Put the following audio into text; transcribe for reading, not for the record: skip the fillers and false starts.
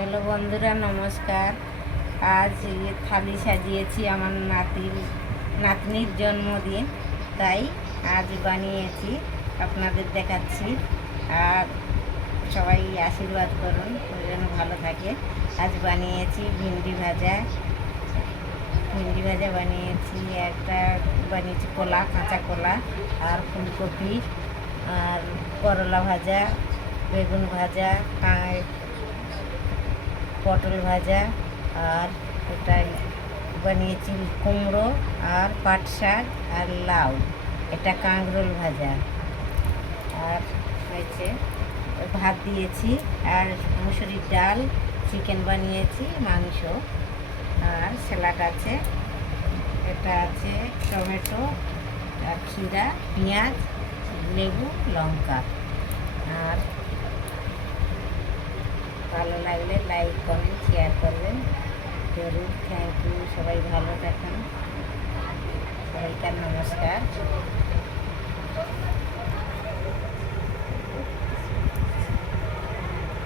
Hello বন্ধুরা, নমস্কার। আজ থালি সাজিয়েছি আমার নাতনির জন্মদিন, তাই আজ বানিয়েছি, আপনাদের দেখাচ্ছি। আর সবাই আশীর্বাদ করুন, যেন ভালো থাকে। আজ বানিয়েছি ভিন্ডি ভাজা বানিয়েছি, বানিয়েছি কাঁচা কলা, আর ফুলকপি, আর করলা ভাজা, বেগুন ভাজা, পটল ভাজা, আর এটাই বানিয়েছি কুমড়ো আর পাট শাক আর লাউ, এটা কাঁকরোল ভাজা। আর হয়েছে ভাত দিয়েছি, আর মুসুরির ডাল, চিকেন বানিয়েছি, মাংস, আর স্যালাড আছে। এটা আছে টমেটো আর ক্ষীরা, পেঁয়াজ, লেবু, লঙ্কা। আর ভালো লাগলে লাইক কমেন্ট শেয়ার করবেন জরুর। Thank you. সবাই ভালো থাকুন। সবাইকার নমস্কার।